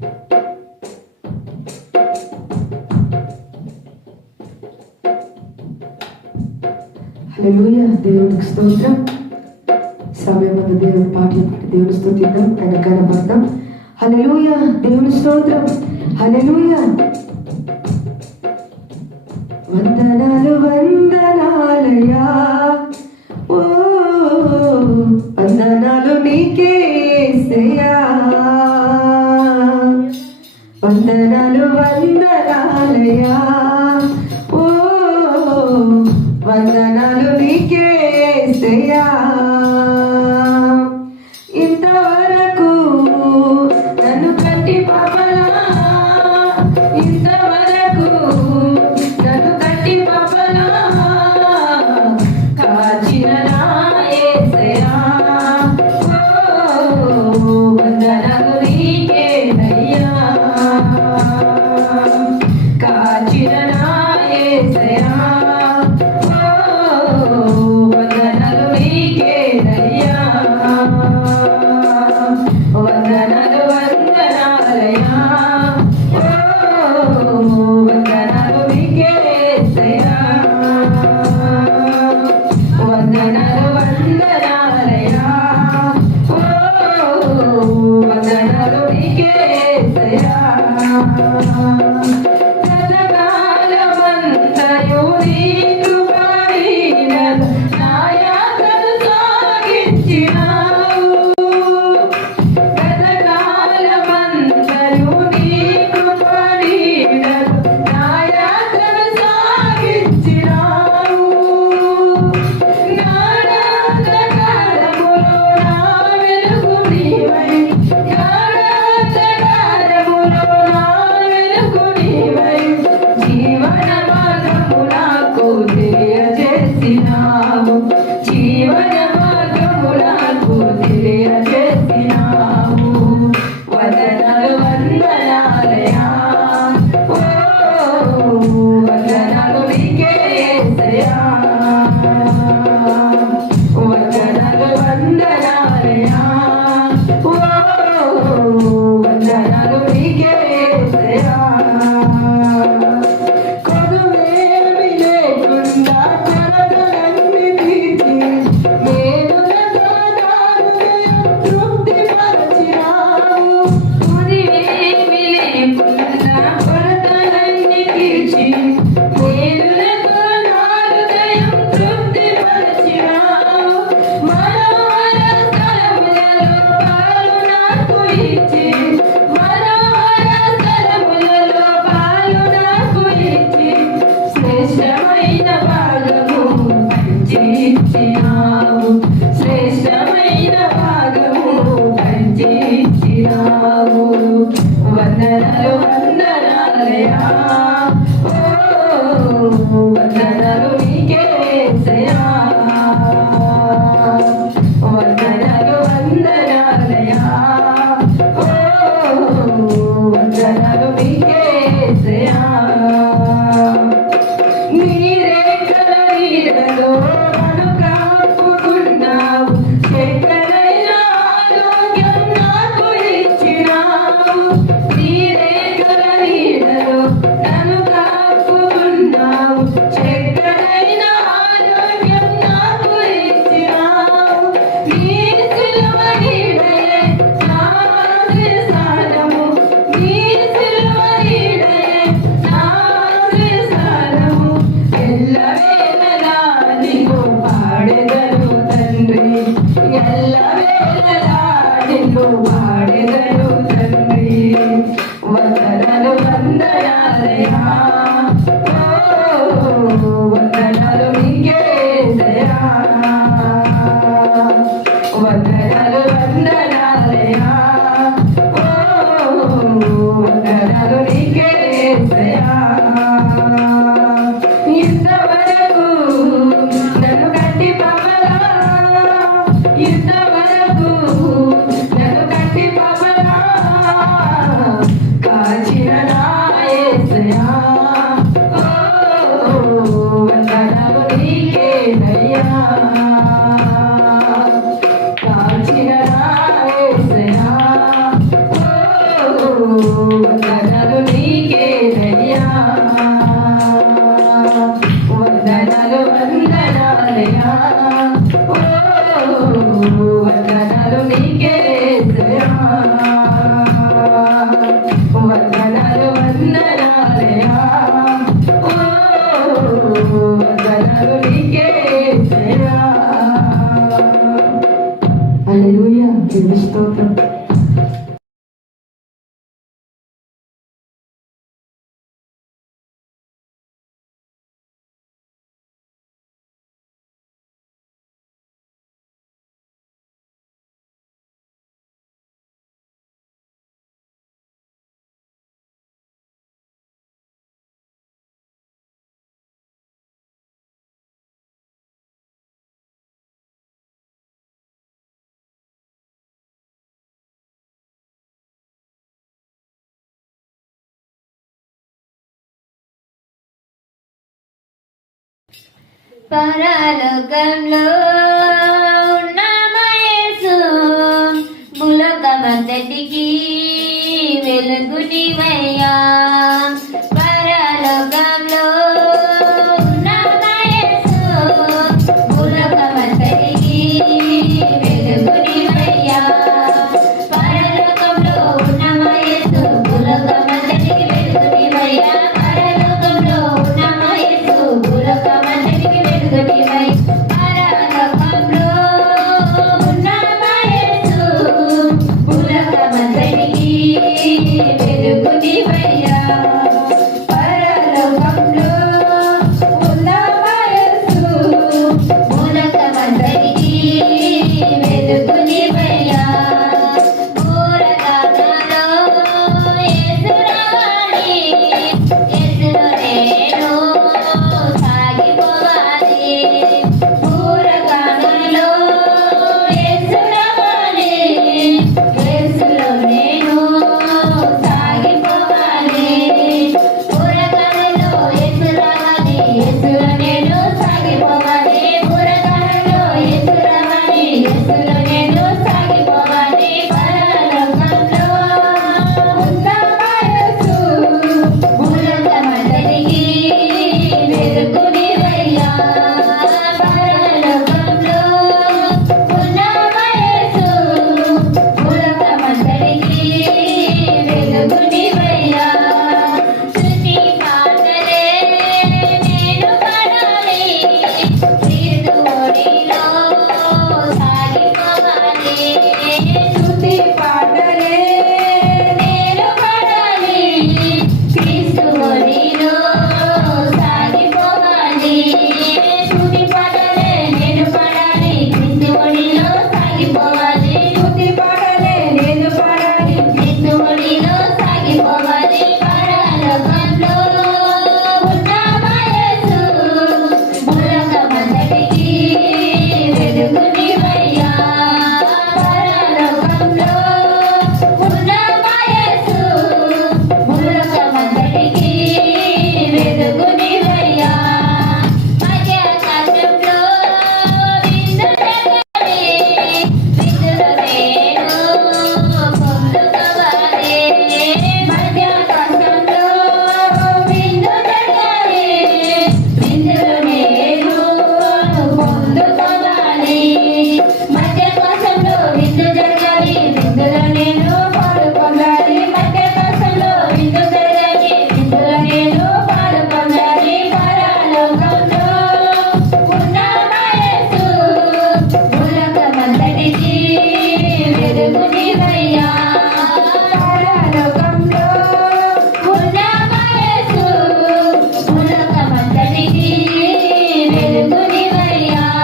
హలోయ దేవుడికి స్తోత్రం. సమయం వద్ద దేవుడు పాటలు పాటి దేవుడు స్థుతిద్దాం. ఆయన కనబడతాం హలోయ దేవుడి స్తోత్రం. హలోయ వందనాలు వందనాలయా ఓ వందనాలు నీకే సేయా వందనాలు వందనాలయా. siempre. స్తోత్రం. పరలోకంలో ఉన్న మయేసు ములకమంతటికి వెలుగు 飞扬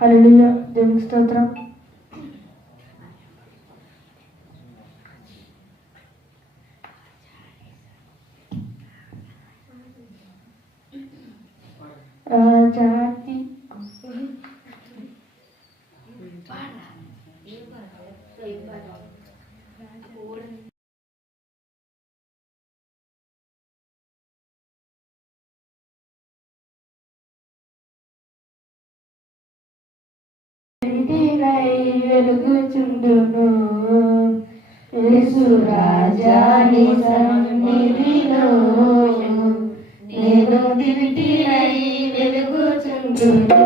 హల్లెలూయా దేవునికి స్తోత్రం రాజాతి ఇంటినై వెలుగుచుండును. యేసురాజాని సన్నిధిలో. నేను దివిటినై వెలుగుచుండును.